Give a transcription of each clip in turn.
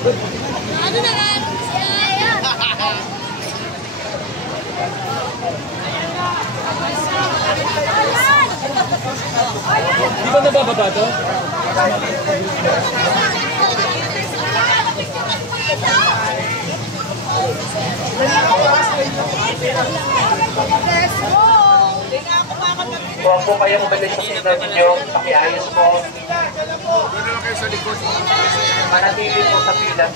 Ano na nga? Di ba nabababa to? Huwag po kayong umalis sa signal ninyo, pakiayos po. Doon na lang kayo sa likod. Manatili po sa pila.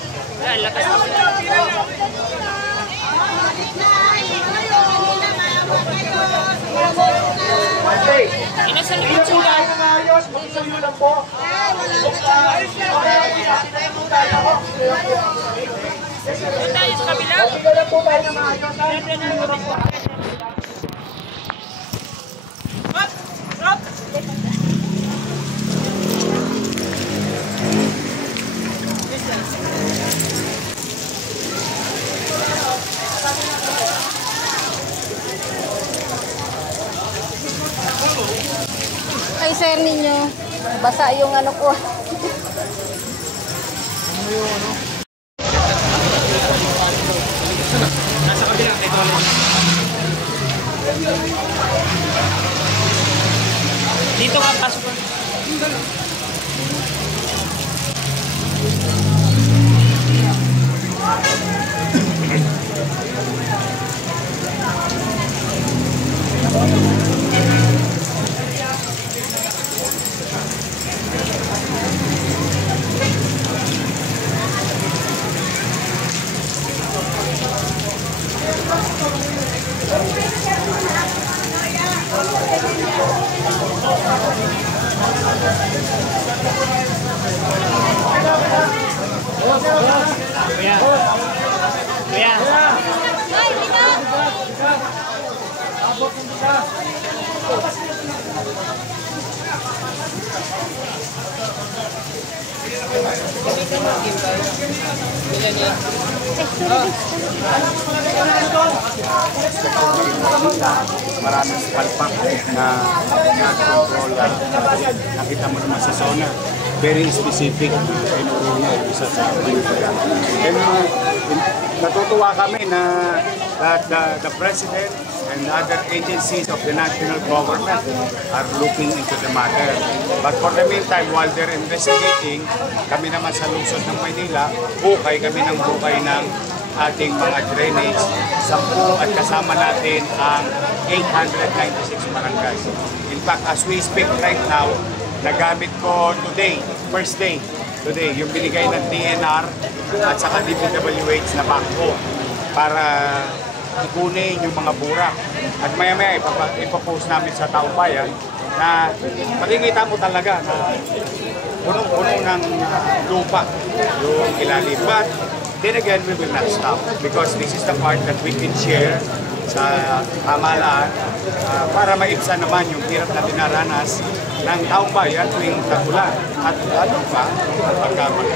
Okay. Hindi po tayo maayos, magsuyo lang po. Tayo sa kabila. Hindi lang po tayo maayos. Kay sir ninyo, basa yung ano ko. Nasa kabila, ito lang. Dito ka, pasok. Kuya. Kuya. Maraming palpak na control. Nakita mo naman sa zona. Very specific tinuro niya isa sa pagkakas. And natutuwa kami na that the President and other agencies of the national government are looking into the matter. But for the meantime, while they're investigating, kami naman sa lungsod ng Maynila, hukay kami ng hukay ng ating mga drainage, 10 at kasama natin ang 896 barangay. In fact, as we speak right now, nagamit ko today, first day, today, yung binigay ng DNR at saka DPWH na backhoe para ikunin yung mga burak. At maya-maya ipapost namin sa taong bayan na makikita mo talaga na punong-puno ng lupa yung ilalim. But then again, we will not stop because this is the part that we can share sa pamahalaan para maibsan naman yung hirap na dinaranas ng taong bayan tuwing tagulan at lalo pa pagkaman.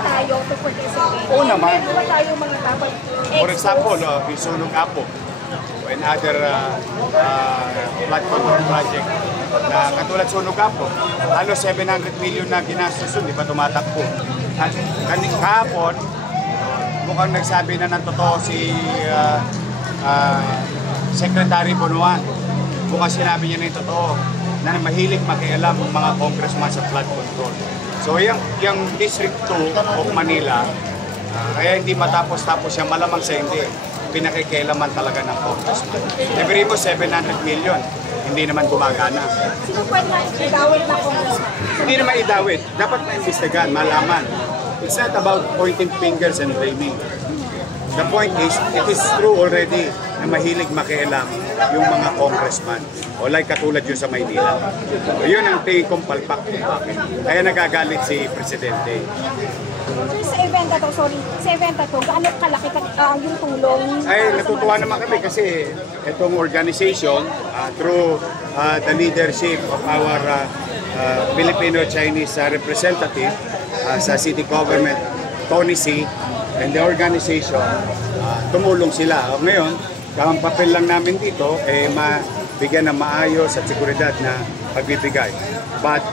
Tayo to participate. Oo naman. Meron tayo mga dapat For example, yung Sunog Apo and other flood control project na katulad Sunog Apo, halos 700 million na ginastos yun, di ba tumatakbo. At kahapon, mukhang nagsabi na ng totoo si Secretary Bonoan. Mukhang sinabi niya na yung totoo na mahilig makialam ng mga congressman sa flood control. So yung District 2 of Manila, kaya hindi matapos-tapos siya, malamang sa hindi. Pinakikialaman talaga ng congressman. Every mo 700 million, hindi naman gumagana. Sino pwede na idawit na congressman? Hindi naman idawit. Dapat maimbestigahan, malaman. It's not about pointing fingers and blaming. The point is, it is true already na mahilig makialam yung mga congressman. O like katulad yun sa Maynila. So, yun ang tingin kong palpak kung bakit. Kaya nagagalit si Presidente. Sa event na to, gaano kalaki yung tulong? Ay, natutuwa naman kami kasi itong organization, through the leadership of our Filipino-Chinese representative sa city government, Tony C., and the organization, tumulong sila. Ngayon, ang papel lang namin dito, bigyan ng maayos at seguridad na pagbibigay. But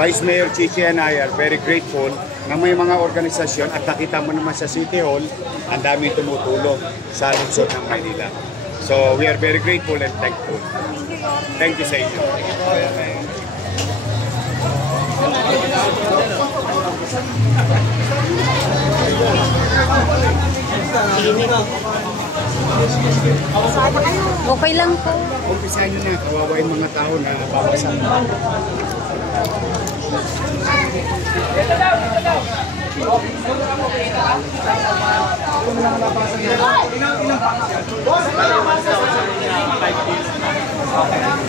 Vice Mayor Chichi and I are very grateful na may mga organisasyon at nakita mo naman sa City Hall, ang daming tumutulong sa lungsod ng Maynila. So we are very grateful and thankful. Thank you sa inyo. Okay lang po. Umpisahan nyo na, kawawa yung mga tao na bawasan.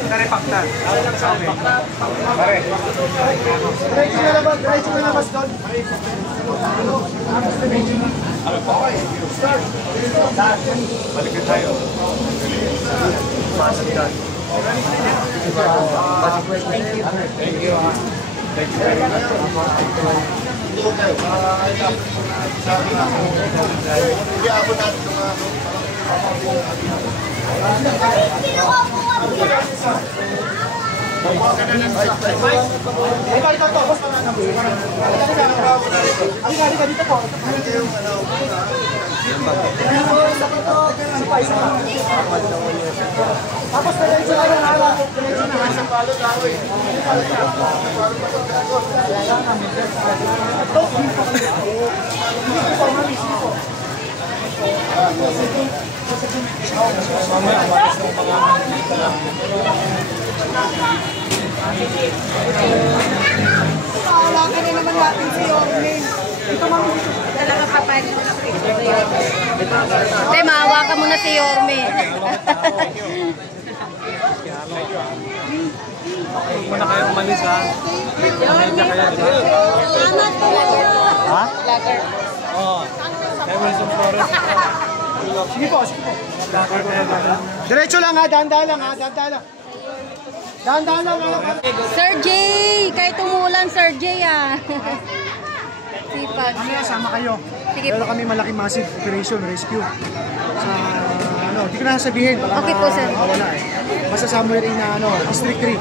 Karepakta. Pare. Diretso na labas doon. Balikan tayo. Pasok doon. Thank you. Thank you very much. Halika dito po. Tapos diretso na lang hala. Diretso na hala. Wala ka na naman natin si Orlin. Ito mami dito. Talaga papalit mo na Te, maawa ka muna si Yorme. Muna kayo umalis ha. Medya kaya, di ba? Salamat po. Ha? Vlogger. Oo. Kaya Wilson Flores. Sige po, sige po. Diretso lang ha, dahan-dahan lang ha, dahan-dahan lang. Dahan-dahan lang ha. Sir Jay! Kahit umulan, Sir Jay ah. Sipag. Mamaya sama kayo. Sige Meron po. kami malaking massive operation, rescue. Sa, hindi ko na sabihin. Baka Okay po, sir. Wala eh. Basta somewhere in, District 3.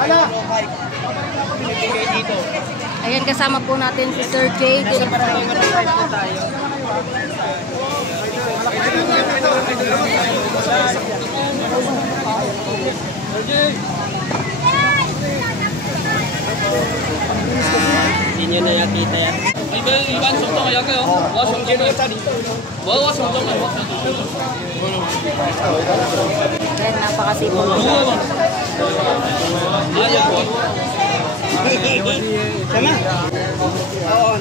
Hala! Ayan, kasama po natin si Sir Jay. Hindi nyo na yakita yan. 일반 정도가 약해요. 와 정도는 와 정도는 Ayan, napakasipag po. Sana? Oo,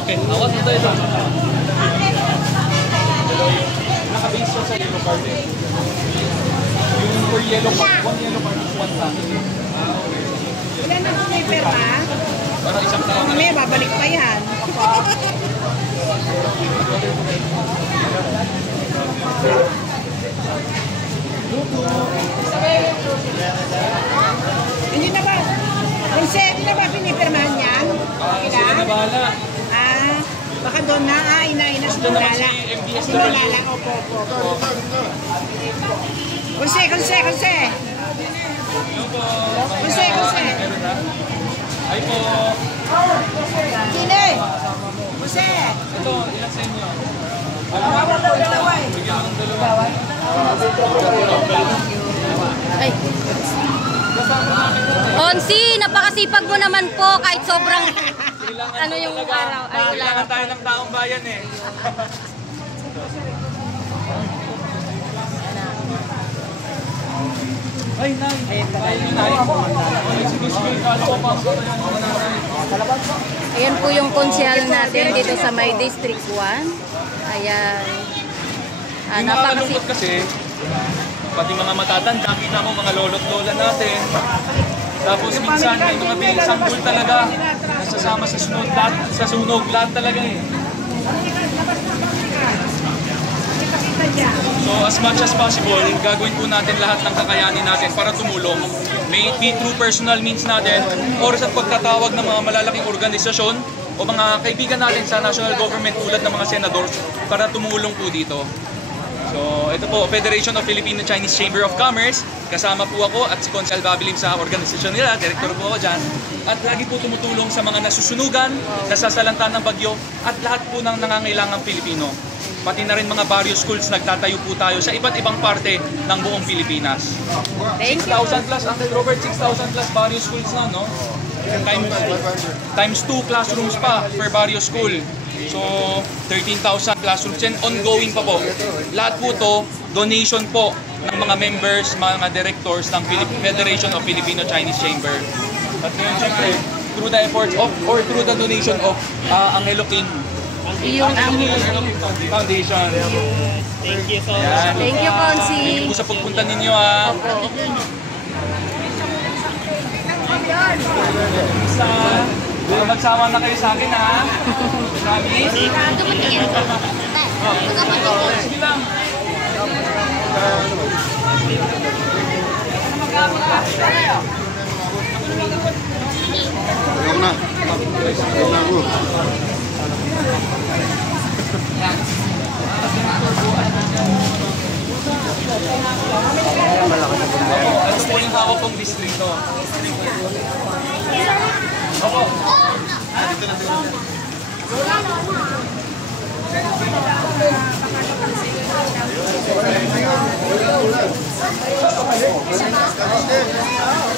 오케이 나와서 또 해서 Nakabase siya sa yellow card eh. Yung for yellow card, one yellow card is 1,000. Ilan na sniper pa? Parang isang tao. Mamaya babalik pa yan. Hindi na ba? Kasi hindi na ba pinipirmahan yan? Sila na bahala. Ah, baka doon na. Ah, ina-ina sa Gusto naman Lala. si MDS Si Lala, opo. Kunse. Kunse. Ay po. Sine! Kunse! Ito, ilan sa inyo? Bigyan ng dalawa. Ay. Onsi, napakasipag mo naman po kahit sobrang ano yung araw. Ay, Kailangan tayo ng taong bayan eh. Ay, nay. Ay, nay. Ayan po yung konsyal natin dito sa May District 1. Ayan. Nakakalungkot kasi, pati mga matatanda, kita mo mga lolo't lola natin. Tapos minsan may mga sanggol talaga nasasama sa sunog lahat talaga eh. So as much as possible, gagawin po natin lahat ng kakayanin natin para tumulong. May it be through personal means natin or sa pagtatawag ng mga malalaking organisasyon o mga kaibigan natin sa national government tulad ng mga senador para tumulong po dito. So, ito po, Federation of Filipino-Chinese Chamber of Commerce. Kasama po ako at si Consel Babilim sa organisasyon nila. Direktor po ako dyan. At lagi po tumutulong sa mga nasusunugan, nasasalanta ng bagyo, at lahat po ng nangangailangang Pilipino. Pati na rin mga various schools, nagtatayo po tayo sa iba't ibang parte ng buong Pilipinas. 6,000 plus, Uncle Robert, 6,000 plus various schools na, no? Times 2 classrooms pa per various school. So, 13,000 classrooms and ongoing pa po. Lahat po to, donation po ng mga members, mga directors ng Federation of Filipino-Chinese Chamber. At ngayon, syempre, through the efforts of, or through the donation of Angelo King. Yung Angelo King Foundation. Thank you so much. Yan. Thank you, Consi. Thank you po sa pagpunta ninyo, ha. Magsama na kayo sa akin, ha? Promise? Sige lang. Ito po yung hawak kong distrito. Opo.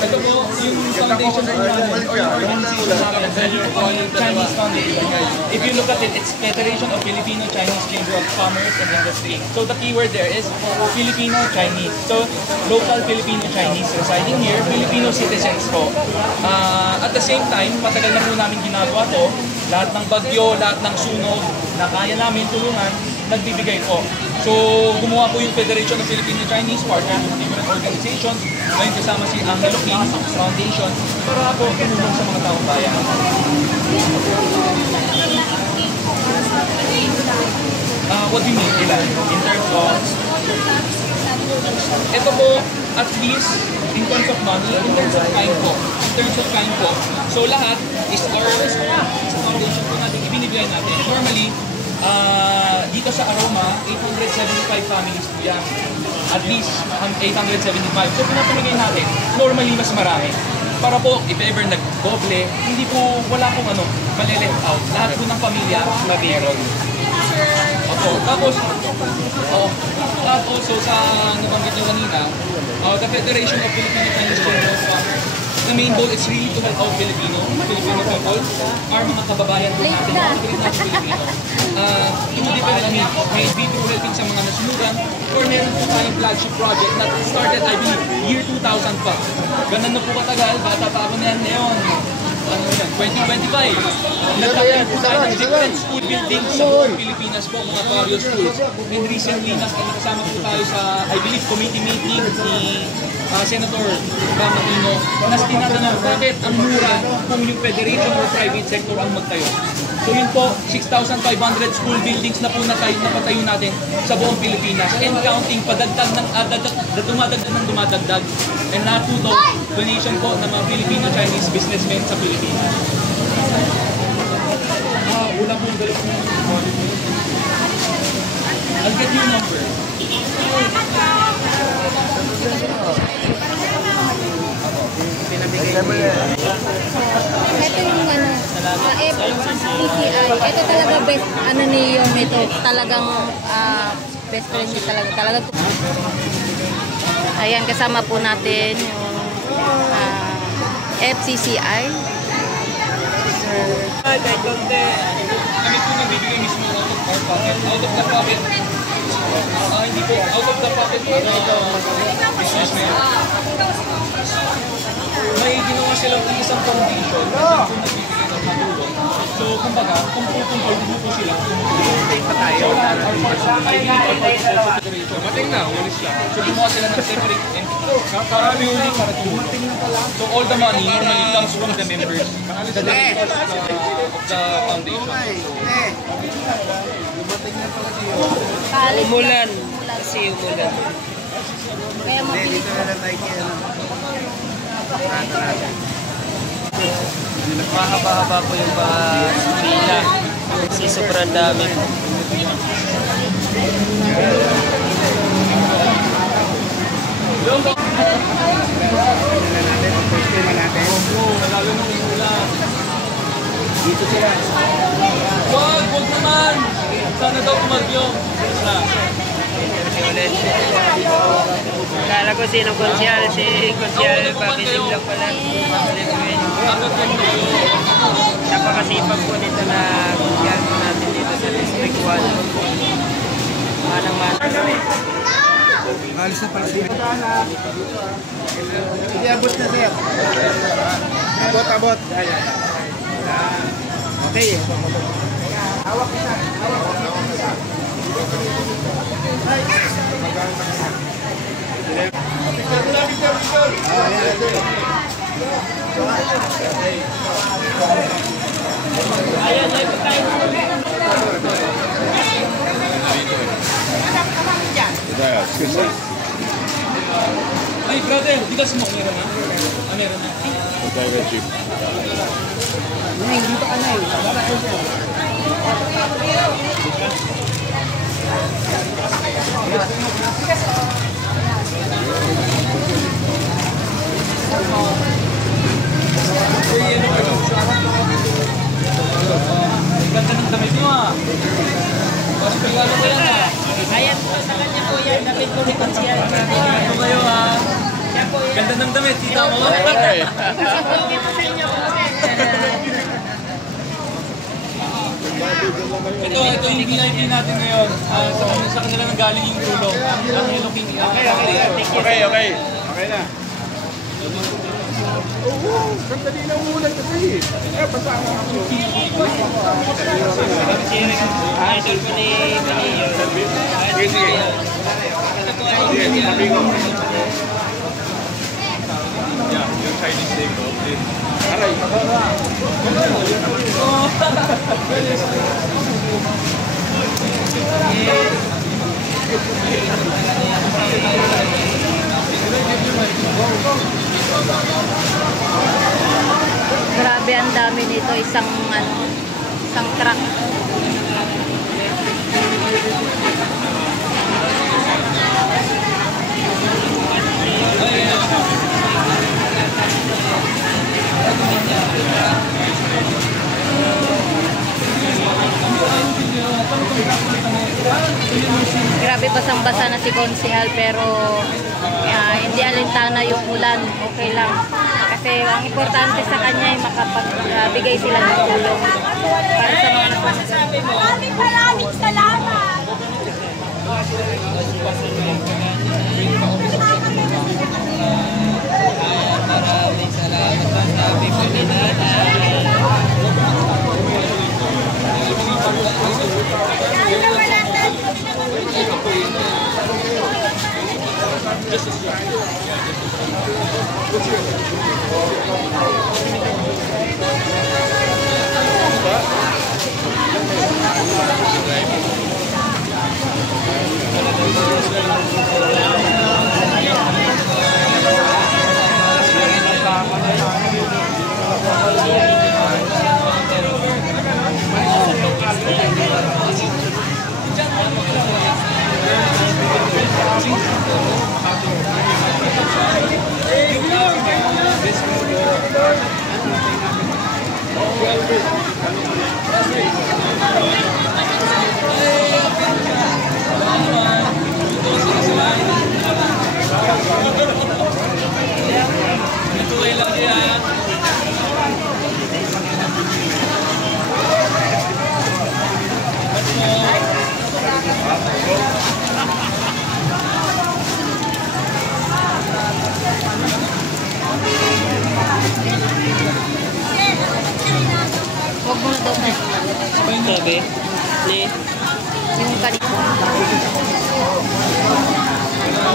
Ito po yung foundation namin, or yung organization namin, Chinese Foundation. If you look at it, it's Federation of Filipino-Chinese Chamber of Commerce and Industry. So the keyword there is Filipino-Chinese. So local Filipino-Chinese residing here, Filipino citizens po. At the same time, matagal na po namin ginagawa to. Lahat ng bagyo, lahat ng sunog na kaya namin tulungan, nagbibigay po. So, gumawa po yung Federation of Filipino-Chinese partner with different organizations. Ngayon kasama si Angelo King Foundation para po tumulong sa mga taong bayan. What do you mean, ilan? In terms of... Ito po, at least, in terms of money, in terms of time po. In terms of time po. So, lahat is our foundation po natin, ibinibigay natin. Normally, dito sa Aroma, 875 families po yan. At least 875. So pinapamigay natin, normally mas marami. Para po, if ever nag-doble, hindi po, wala pong mali-left out. Lahat po ng pamilya, meron. Opo. Tapos also sa nabanggit nyo kanina, the Federation of Filipino-Chinese Chamber of Commerce, the main goal is really to help out Filipino people, our mga kababayan po natin, mga Filipino. To different means, may it be through helping sa mga nasunugan, or meron po tayong flagship project na started, I believe, year 2000 pa. Ganun na po katagal, bata pa ako niyan ngayon. 2025. Nagtatayo po tayo ng different school buildings sa buong Pilipinas po, mga various schools. And recently, nakasama po tayo sa, I believe, committee meeting ni Senator Bam Aquino, nas tinatanong bakit ang mura kung yung federation or private sector ang magtayo. So yun po, 6,500 school buildings na po napatayo natin sa buong Pilipinas. And counting, padagdag ng dumadagdag. And lahat po ito, donation po ng mga Filipino-Chinese businessmen sa Pilipinas. Wala pong galit mo. I'll get your number. Ito yung PCI. Ito talaga best, niyo ito. Talagang best friend niya talaga. Ayan, kasama po natin yung FCCI. Kami po nagbibigay mismo out of our pocket. Out of the pocket. Hindi po, out of the pocket businessmen. May ginawa silang isang foundation na po nagbibigay ng matulong. So, kumbaga, kung po sila, tumutulong pa tayo. So, lahat our parts of federation. Mating na, umalis lang. So, gumawa sila ng separate entity. Para tumulong. So, all the money normally comes from the members. The directors of the foundation. Umulan. Kasi umulan. Kaya mabilis po. Mahaba-haba po yung pila. Kasi sobrang dami po. Oo, lalo nung ulan. Dito sila. Wag naman! Sana daw kumagyo. Basta. Kala ko sino konsyal, si konsyal, papiling lang pala. Dapat lang kayo. Napakasipag po nito na konsyal natin dito sa District 1. Manang-manang. Alis na pala sila. Hindi, abot na sir. Abot. Okay. Hawak na. Ay, brother, bigas mo. Meron na? Meron na. Dito ka na eh. Ganda ng damit nyo ah. Mas regalo ko yan ah. Ayan po, sa kanya po yan, damit po ni konsyal. Ito kayo ah. Ganda ng damit, kita mo. Hindi po sa inyo. Ito yung VIP natin ngayon. Sa kanila nang galing yung tulong. Ang Hello King. Okay na. Sandali na umulan kasi. Basta ako. Idol po ni Manillo. Sige. Yung Chinese name ko. Aray. Grabe, ang dami nito. Isang truck. Grabe, basang-basa na si Konsehal, pero hindi alintana yung ulan. Okay lang. Kasi ang importante sa kanya ay makapagbigay sila ng tulong para sa mga Masasabi mo? Maraming salamat! Maraming salamat sa sabi ko ni Nanay. Huwag mo na daw tayo. Sabi ni Yung kanito.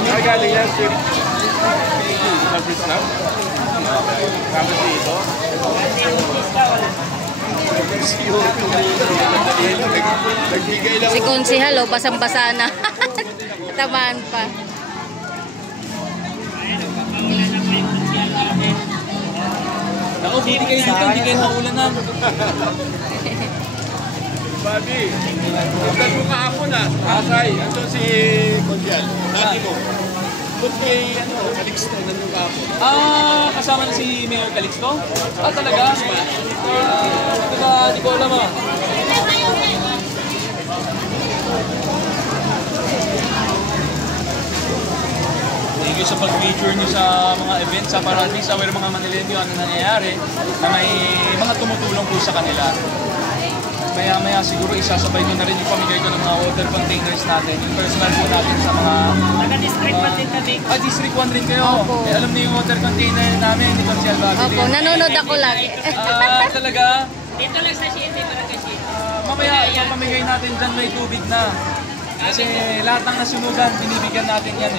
Ay, galing yan, sir. Service na? Tapos dito? Nagbigay lang. Si Konsehal, basang-basa na. Tamaan pa. Ako, buti kayo dito, hindi kayo maulanan. Babi, tignan mo kahapon ah. Asay, andun si Konsyal. Dati mo. Ba't kay, Calixto, nandun ka po? Kasama na si Mayor Calixto? Talaga? Di ko alam Thank you sa pag-feature niyo sa mga events, para at least aware mga Manileño ano nangyayari, na may mga tumutulong po sa kanila. Maya-maya siguro isasabay ko na rin yung pamigay ko ng mga water containers natin, yung personal po natin sa mga... Taga-district 1 din kami. District 1 rin kayo. Opo. Alam niyo yung water container namin, ni Consial Bagli. Opo, nanonood ako lagi. Talaga? Dito lang sa Siete, Barangay Siete. Mamaya, ipapamigay natin dyan may tubig na. Kasi lahat ng nasunugan, binibigyan natin yan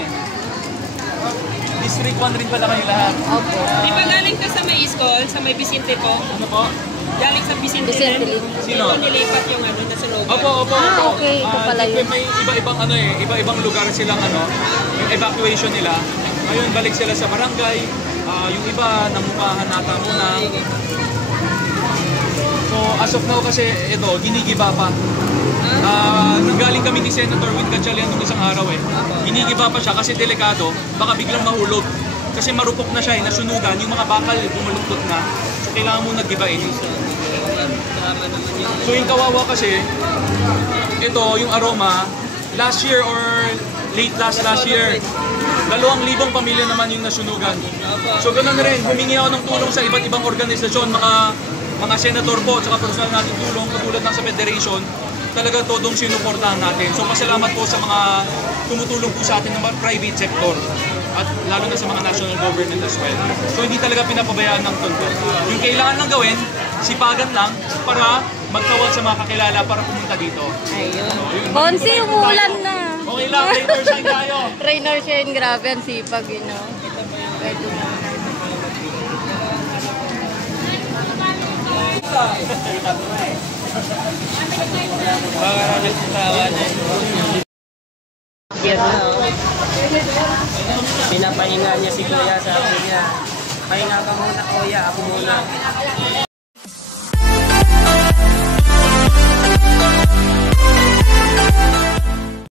District 1 rin pala kayo lahat. Opo. Di ba galing ka sa may school, sa may Vicente po? Ano po? Galing sa Vicente Vicente rin. Lin. Sino? Dito nilipat yung nasunugan. Opo. Okay. Ito pala yun. May iba-ibang iba-ibang lugar silang yung evacuation nila. Ngayon balik sila sa barangay. Yung iba namupahan nata muna. So as of now kasi ito, ginigiba pa. Nanggaling kami ni Senator Win Gatchalian nung isang araw Ginigiba pa siya kasi delikado, baka biglang mahulog. Kasi marupok na siya nasunugan, yung mga bakal bumuluktot na. So kailangan mo naggibain. So yung kawawa kasi, ito yung aroma, last year or late last year, 2,000 pamilya naman yung nasunugan. So ganoon rin, humingi ako ng tulong sa iba't ibang organisasyon, mga senator po, at personal natin tulong, katulad ng sa Federation, talaga todong sinuportahan natin. So pasalamat po sa mga tumutulong po sa atin ng private sector at lalo na sa mga national government as well. So hindi talaga pinapabayaan ng tondo. Yung kailangan lang gawin, sipagan lang para magtawag sa mga kakilala para pumunta dito. Ayun. Bonsi, umuulan na. Okay lang, later shine tayo. Trainer Shane, grabe ang sipag, Kahit umuulan. Pinapahinga niya si Kuya, sabi niya, pahinga ka muna Kuya, ako muna.